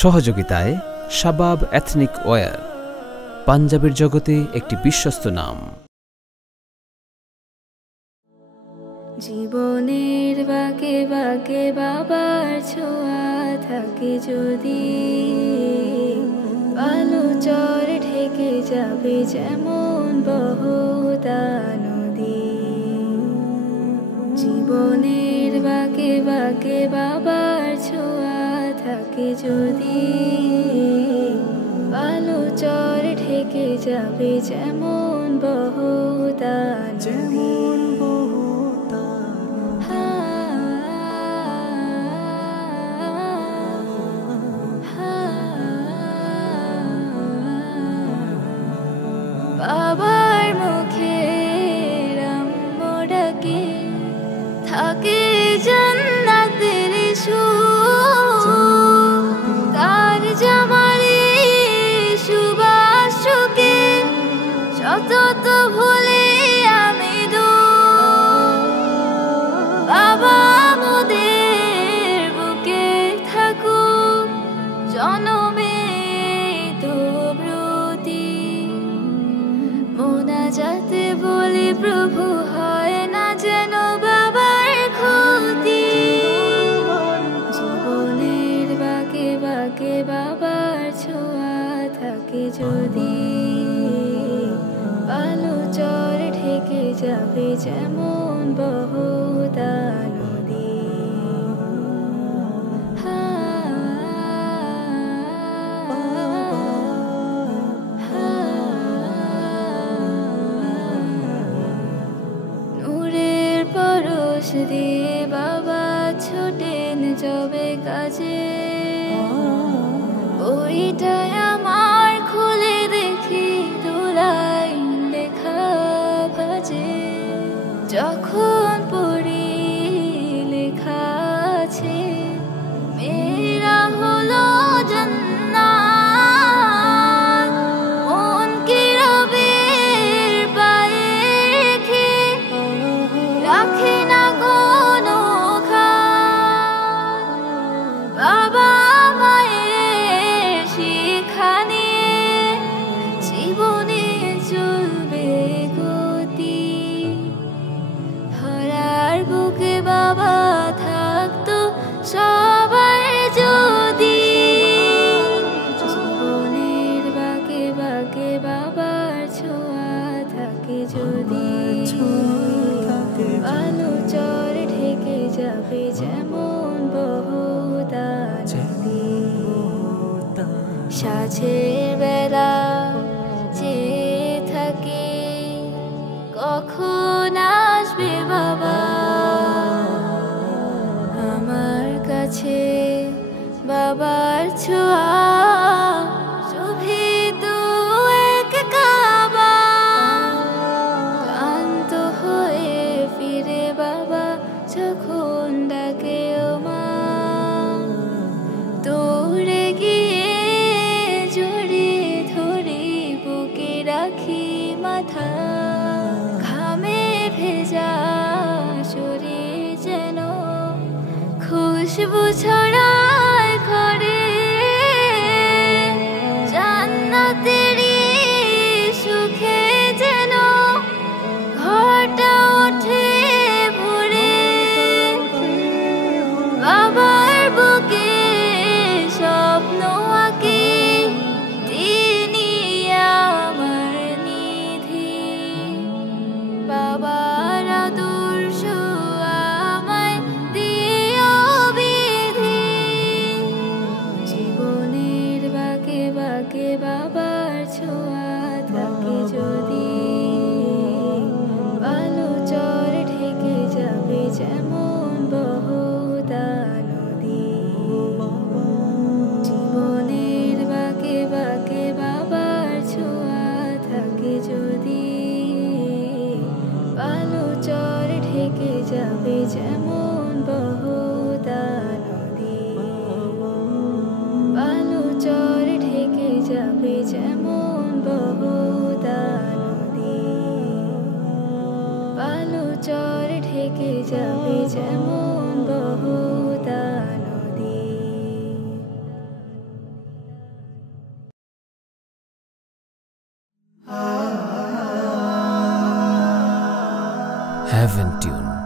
সহযোগিতায় শাবাব ethnic wire, পাঞ্জাবের জগতে একটি বিশ্বস্ত নাম। জীবনের বাঁকে বাঁকে বাবার ছোঁয়া থাকে যদি, আলো চর ঢেকে যাবে যেমন বহুতা নদী। জীবনের বাঁকে বাঁকে বাবার ছোঁয়া থাকে যদি, আলো চর ঢেকে যাবে যেমন বহুতা নদী। বাবার মুখে আম্মু ডাকে থাকে জান্নাতের সুখ, তার জামালে সুবাস সুখে শত ভুলে আমি বাবা মোদের বুকে থাকুক জনমে তো মোনাজাতে বলি প্রভু হয় না যেন বাবার ক্ষতি। জীবনের বাঁকে বাঁকে বাবার ছোঁয়া থাকে যদি, আলো চর ঢেকে যাবে যেমন বহুতা নদী। দিয়ে বাবা ছোটেন যাবে কাজে, বইটায় আমার খুলে দেখি দুলাই লেখা ভাজে। যখন পড়ি লেখা আছে মেয়েরা হলো জান্নাত, মনকে রবের পায়ে রেখে রাখে না বাবা মায়ের শিক্ষা নিয়ে জীবনে চলবে গতি। ধরার বুকে বাবা থাকতো সবার যদি, জীবনের বাঁকে বাঁকে বাবার ছোঁয়া থাকে যদি, আলো চর ঢেকে যাবে যেমন বহুতা নদী। সাঁঝের বেলা চেয়ে থাকি কখন আসবে বাবা আমার কাছে। বাবার ছোঁয়া শোভিত এক কাবা, ক্লান্ত হয়ে ফিরে বাবা যখন ডাকে ও মা, দৌড়ে গিয়ে জড়িয়ে ধরি বুকে রাখি মাথা। ঘামে ভেজা শরীর যেন খুশবু ছড়ায় ঘরে, জান্নাতেরই সুখে যেন ঘরটা ওঠে ভরে। বাবার বুকে স্বপ্ন আঁকি তিনি আমার নিধি, বাবার আদর্শ আমায় দিও বিধি। জীবনের বাঁকে বাঁকে বাবার ছোঁয়া থাকে যদি, আলো চর ঢেকে যাবে যেমন বহুতা নদী। জীবনের বাঁকে বাঁকে বাবার ছোঁয়া থাকে যদি, আলো চর ঢেকে যাবে যেমন বহুতা নদী। আলো চর ঢেকে যাবে যেমন বহুতা নদী। আলো চর ঢেকে যাবে যেমন বহুতা নদী। Heaven Tune.